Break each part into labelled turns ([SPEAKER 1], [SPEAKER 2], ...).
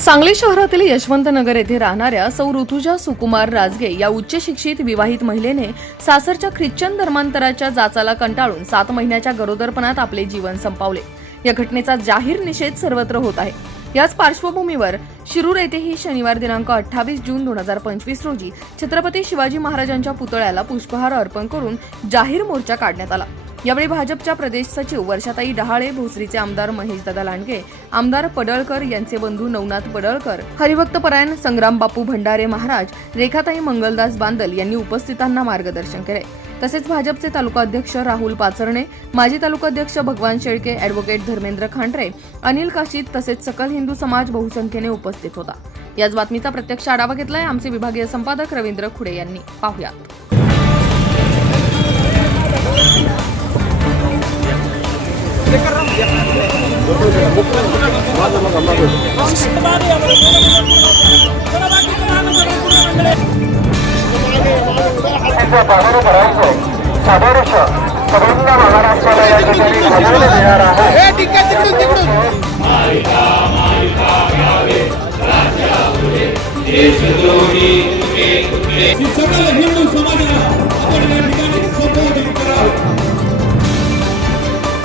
[SPEAKER 1] सांगली शहरातील यशवंतनगर येथे राहणाऱ्या सौ ऋतुजा सुकुमार राजगे या उच्च शिक्षित विवाहित महिलेने सासरच्या ख्रिश्चन धर्मांतराच्या जाचाला कंटाळून सात महिन्याच्या गरोदरपणात आपले जीवन संपवले. या घटनेचा जाहीर निषेध सर्वत्र होत आहे. याच पार्श्वभूमीवर शिरूर येथेही शनिवार दिनांक अठ्ठावीस जून दोन हजार पंचवीस रोजी छत्रपती शिवाजी महाराजांच्या पुतळ्याला पुष्पहार अर्पण करून जाहीर मोर्चा काढण्यात आला. यावेळी भाजपच्या प्रदेश सचिव वर्षाताई डहाळे भोसरीचे आमदार महेशदादा लांडगे आमदार पडळकर यांचे बंधू नवनाथ पडळकर हरिभक्त परायण संग्राम बापू भंडारे महाराज रेखाताई मंगलदास बांदल यांनी उपस्थितांना मार्गदर्शन केले. तसेच भाजपचे तालुकाध्यक्ष राहुल पाचरणे माजी तालुकाध्यक्ष भगवान शेळके अॅडव्होकेट धर्मेंद्र खांडरे अनिल काशीद तसेच सकल हिंदू समाज बहुसंख्येने उपस्थित होता. याच बातमीचा प्रत्यक्ष आढावा घेतलाय आमचे विभागीय संपादक रवींद्र खुडे यांनी. पाहुयात.
[SPEAKER 2] तिचं बाहेर सादर्श महाराष्ट्राला या ठिकाणी देणार आहे
[SPEAKER 3] सकल हिंदू समाजाला आपण या ठिकाणी संबोधित करावं.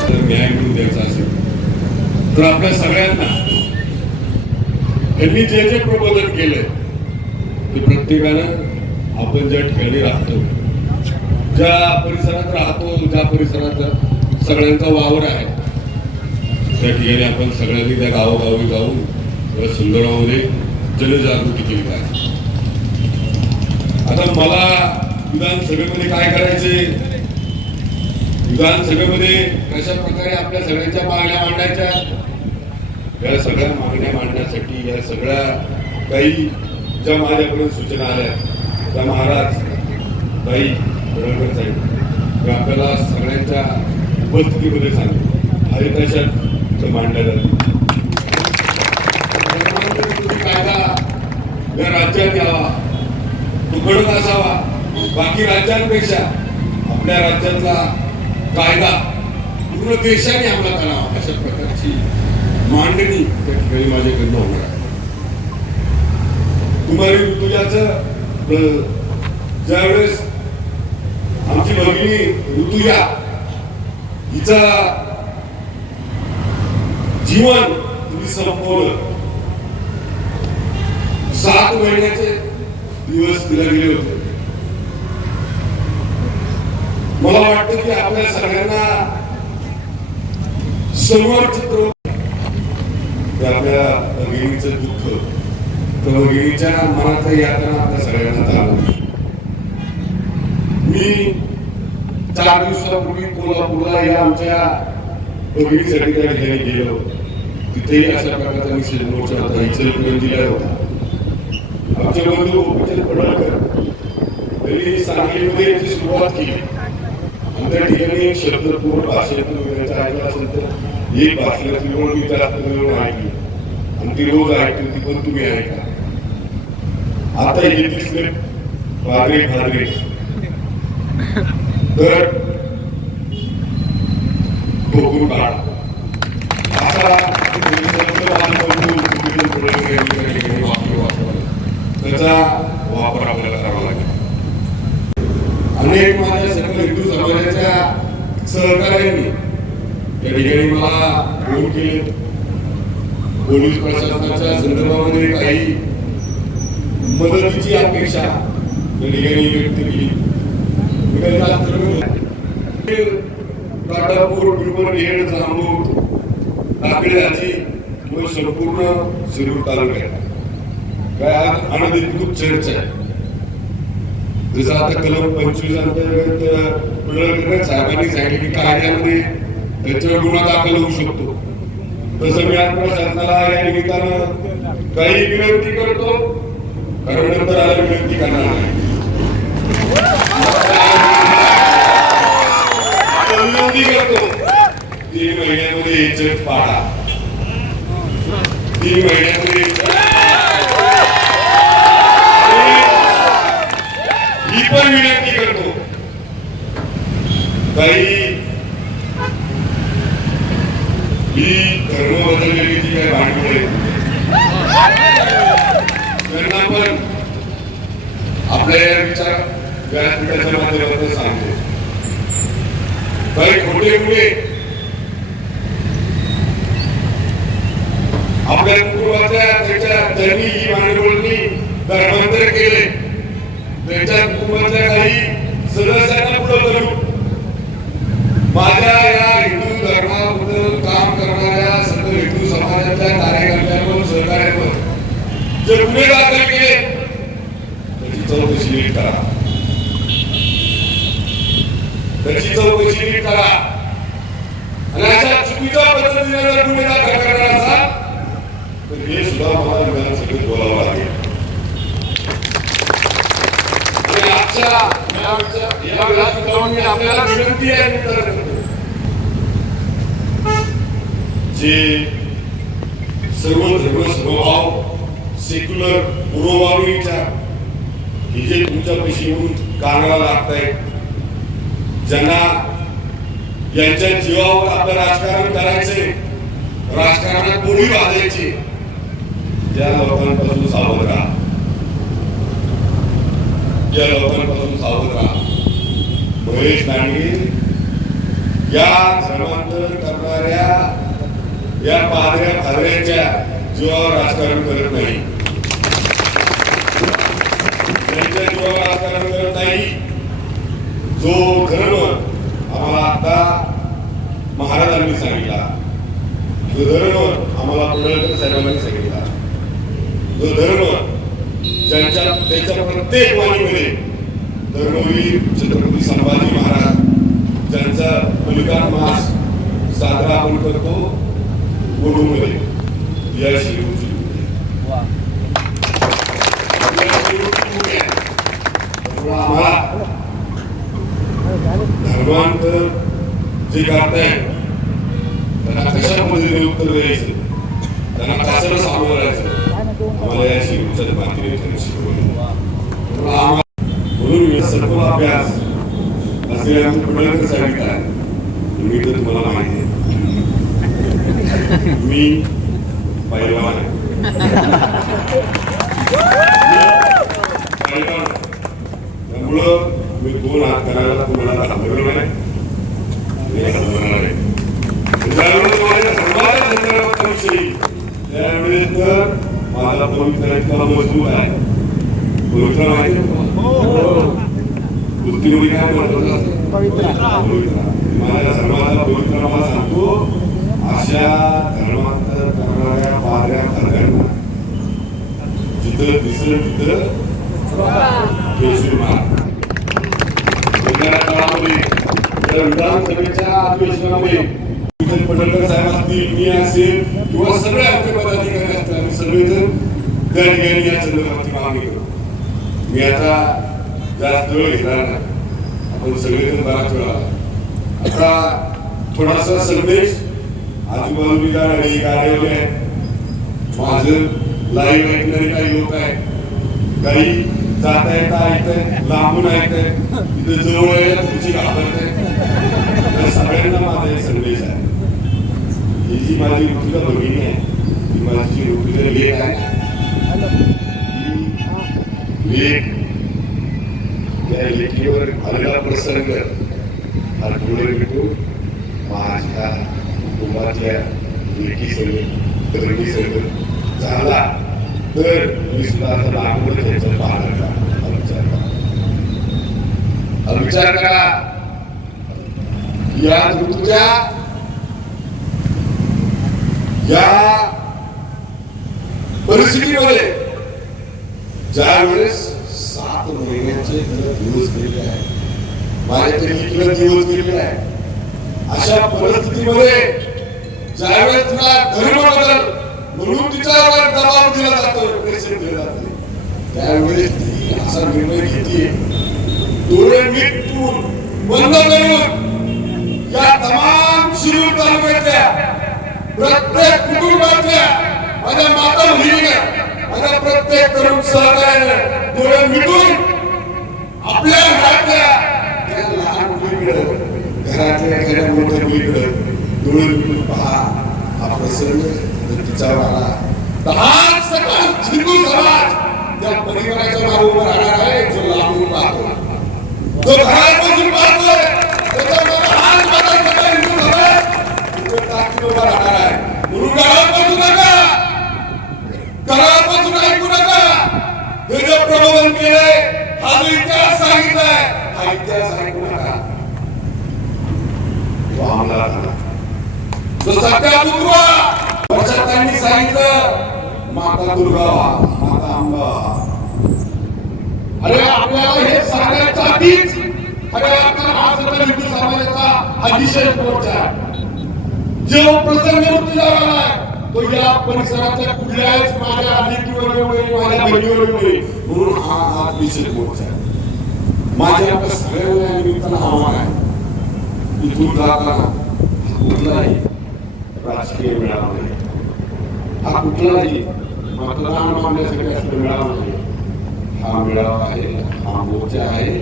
[SPEAKER 3] न्याय मिळून द्यायचा असेल. तर आपल्या सगळ्यांना त्यांनी जे जे प्रबोधन केलं ते प्रत्येकानं आपण ज्या ठिकाणी राहतो ज्या परिसरात राहतो ज्या परिसरात सगळ्यांचा वावर आहे त्या ठिकाणी आपण सगळ्यांनी त्या गावोगावी जाऊन या सुंदरामध्ये जनजागृती केली पाहिजे. आता मला विधानसभेमध्ये काय करायचे विधानसभेमध्ये कशा प्रकारे आपल्या सगळ्यांच्या मागण्या मांडायच्या? या सगळ्या मागण्या मांडण्यासाठी या सगळ्या काही ज्या माझ्याकडून सूचना आल्या त्या महाराज ताई बरोबर साहेब त्या आपल्याला सगळ्यांच्या उपस्थितीमध्ये सांगतो हरिताशात तशात मांडल्या जातात कायदा या राज्यात यावा. तो कडक असावा. बाकी राज्यांपेक्षा आपल्या राज्यातला कायदा पूर्ण देशाने अंमलात आणावा अशा प्रकारची मांडणी त्या ठिकाणी माझ्याकडनं होणार आहे. कुमारी ऋतुजाचं ज्यावेळेस आमची भगिनी ऋतुजा हिचा जीवन तुम्ही संपवलं. सात महिन्याचे दिवस तिला गेले होते. मला वाटतं की आपल्या सगळ्यांना समोर चित्र आपल्या भगिनीचं दुःख. तर भगिनीच्या मनात यातना आपल्या सगळ्यांना जाणवली. मी चार दिवसापूर्वी कोल्हापूरला या आमच्या भगिनीसाठी त्या ठिकाणी गेलो तिथेही अशा प्रकारचा निषेध मोर्चा होता इचलकरंजीला होता. आमचे बंधू गोपीचंद पडळकर त्यांनी सांगलीमध्ये याची सुरुवात केली. त्या ठिकाणी एक शब्द पूर्ण भाषेतून वगैरे ऐकला असेल तर एक भाषेतून पण मी जास्त मिळून ऐकली आणि ती रोज ऐकली ती पण तुम्ही ऐका आता हे दिसले भागरे भागरे तर बघून काढ त्याचा वापर आपल्याला करावा लागेल अनेक माझ्या सकल हिंदू समाजाच्या सहकार्यांनी या ठिकाणी मला फोन केले. पोलीस प्रशासनाच्या संदर्भामध्ये काही मदतीची अपेक्षा या ठिकाणी व्यक्त केली. काटापूर पिंपळ हेड जांभूर टाकळ्याची व संपूर्ण शिरूर तालुक्यात. काय आज अनधिकृत चर्चा आहे. जसं आता कलम पंचवीस अंतर्गत पडळकर साहेबांनी सांगितले की कायद्यामध्ये त्याच्यावर गुन्हा दाखल होऊ शकतो. तसं मी आज प्रशासनाला या निमित्तानं काही विनंती करतो. कारण नंतर आला विनंती करणार नाही. विनंती करतो. तीन महिन्यामध्ये इज्जत पाडा. तीन महिन्यामध्ये इज्जत ही पण विनंती करतो. काही ही धर्म बदललेली जी काही भांडवल त्यांना पण आपल्या या विचार व्यासपीठाच्या माध्यमातून सांगतो. काही खोटे मुले आपल्या कुटुंबाच्या त्याच्या त्यांनी ही भांडवलनी धर्मांतर केले. त्यांच्या कुटुंबातल्या काही सदस्यांना पुढे करू माझ्या या हिंदू धर्माबद्दल काम करणाऱ्या सर्व हिंदू समाजाच्या कार्यकर्त्यांवर सहकार्यावर जर गुन्हे दाखल केले त्याची चौकशी नीट करा. त्याची चौकशी नीट करा. आणि अशा चुकीच्या पद्धतीने जर गुन्हे दाखल करणार असाल तर हे सुद्धा मला विधानसभेत बोलावं लागेल. आणि आपल्याला विनंती आहे जे सर्व धर्म समभाव सेक्युलर पुरोगामी विचार हे जे तुमच्या पैशी येऊन कानाला लागत आहेत ज्यांना यांच्या जीवावर आपलं राजकारण करायचे राजकारणात कोणी वाजायचे त्या लोकांपासून सावध राहा. या लोकांपासून सावध राहा. महेश नांगी या धर्मांतर करणाऱ्या या पादऱ्या फादऱ्यांच्या जीवावर राजकारण करत नाही. त्यांच्या जीवावर राजकारण करत नाही. जो धर्म आम्हाला आता महाराजांनी सांगितला जो धर्म आम्हाला पुढे साहेबांनी सांगितला जो धर्म ज्यांच्या त्याच्या प्रत्येक वाणीमध्ये धर्मवीर छत्रपती संभाजी महाराज ज्यांचा बलिदान मास साजरा आपण करतो गोडूमध्ये या. त्यामुळं आम्हाला धर्मांतर जे करतायत त्यांना कशा पद्धतीने उत्तर द्यायचं त्यांना कसं सामोरं राहायचं आम्हाला या शिरूरच्या मातीने त्यांनी शिकवलं त्यामुळं आम्हाला म्हणून मी सर्व अभ्यास असे आमचे पडळकर साहेब काय मी तर तुम्हाला माहिती आहे. मी पैलवान त्यामुळं मी दोन हात करायला तुम्हाला घाबरलो नाही. त्यावेळेस तर माझा पवित्र इतका मजबूत आहे. पवित्र माहिती आहे काय म्हणतात पवित्र माझ्या धर्माला पवित्र मला सांगतो अशा धर्मांतर करणाऱ्या पाऱ्या खाद्यांना जिथं दिसलं तिथं केशरी मार विधानसभेच्या अधिवेशनामध्ये साहेब असतील मी असेल किंवा सगळे आमचे पदाधिकारी असतील आम्ही सगळेजण त्या ठिकाणी या मागणी मी आता जास्त वेळ घेणार नाही आपण सगळेजण बराच वेळ आला आता थोडासा संदेश आजूबाजूला आणि गाड्यावर आहे. माझं लाईव्ह ऐकणारे काही लोक आहेत. काही जाता येता ऐकताय लांबून ऐकताय तिथे जवळ यायला तुमची घाबरत आहे. सगळ्यांना माझा एक संदेश आहे. ही जी माझी ऋतूला भगिनी आहे ती माझी ऋतूला लेख आहे ही लेख त्या लेखीवर आलेला प्रसंग हा डोळे भेटून माझ्या कुटुंबातल्या लेखी संग तरुणी संग झाला तर मी सुद्धा आता लागवड त्याचं पालन का हा विचार करा हा विचार करा या ऋतूच्या या परिस्थितीमध्ये ज्या वेळेस महिन्याचे दिवस गेले आहे. ते लिखित दिवस गेले आहे. अशा परिस्थितीमध्ये ज्यावेळेस तुला धर्म बदल म्हणून तिच्यावर दबाव दिला जातो प्रेशर दिलं जातं. त्यावेळेस ती असा निर्णय घेते डोळे मिटून बंद करून या तमाम शिरूर तालुक्यातल्या प्रत्येक कुटुंबातल्या माझ्या माता भगिनीने माझ्या प्रत्येक तरुण सहकार्याने डोळे मिटून आपल्या घरातल्या लहान मुलीकडे घरातल्या एखाद्या मोठ्या पहा हा प्रसन्न तिचा वाला लहान सकाळ झिरू दुर्गा माता अंबा अरे आपल्याला हे अरे आपल्याला हा सगळा हिंदू समाजाचा अतिशय आहे. जो प्रसंग तो या परिसरातल्या कुठल्याच माझ्या माझ्या बहिणीवर म्हणून हा आज निषेध मोर्चा आहे. माझ्या आपल्या सगळ्या निमित्तानं आव्हान आहे. इथून जाताना कुठलाही राजकीय मेळावा नाही. हा कुठलाही मतदान मागण्यासाठी असं मेळावा नाही हा मेळावा आहे हा मोर्चा आहे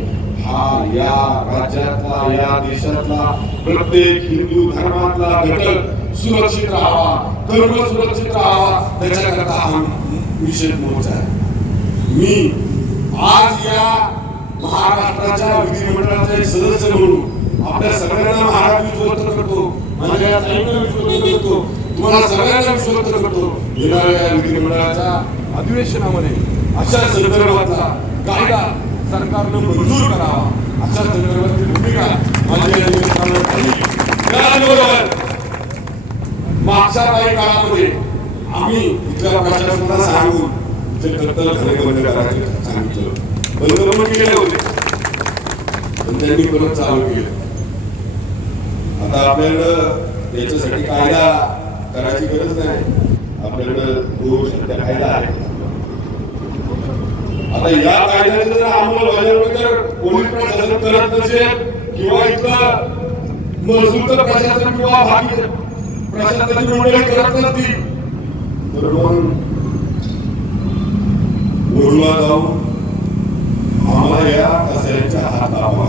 [SPEAKER 3] हा या राज्यातला या देशातला प्रत्येक हिंदू धर्मातला घटक सुरक्षित राहावा धर्म सुरक्षित राहावा त्याच्याकरता हा निषेध मोर्चा आहे. मी आज या महाराष्ट्राच्या विधिमंडळाचा एक सदस्य म्हणून आपल्या सगळ्यांना महाराज विश्वस्त करतो माझ्या या करतो तुम्हाला सगळ्यांना विश्वस्त करतो. येणाऱ्या विधिमंडळाच्या अधिवेशनामध्ये अशा संदर्भातला कायदा सरकारनं मंजूर करावा. अशा संदर्भातली भूमिका माझ्या या झाली. त्याचबरोबर मागच्या काही काळामध्ये आम्ही इथल्या प्रशासनाला सांगून ते दत्तल खरे बंद करायचे सांगितलं बंद पण केले होते. पण त्यांनी परत चालू केलं. आता आपल्याकडं याच्यासाठी कायदा करायची गरज नाही. आपल्याकडं आता या कायद्याचं जर अंमलबजावणी जर पोलीस प्रशासन करत नसेल किंवा इथलं महसूल प्रशासन किंवा भागी प्रशासनाची मंडळी करत नसतील तर मग बोलला जाऊन आम्हाला या कचऱ्यांच्या हात लावा